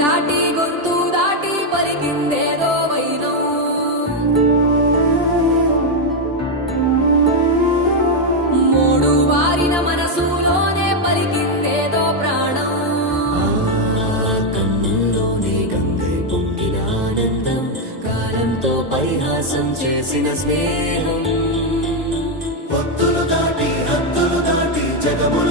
దాటి గొంతు దాటి పలికిందేదో వైనం మూడు వారిన మనసులోనే పలికిందేదో ప్రాణం కన్నుల్లోనే గంగై పొంగిన ఆనందం కాలంతో పరిహాసం చేసిన స్నేహం హద్దులు దాటి జగములు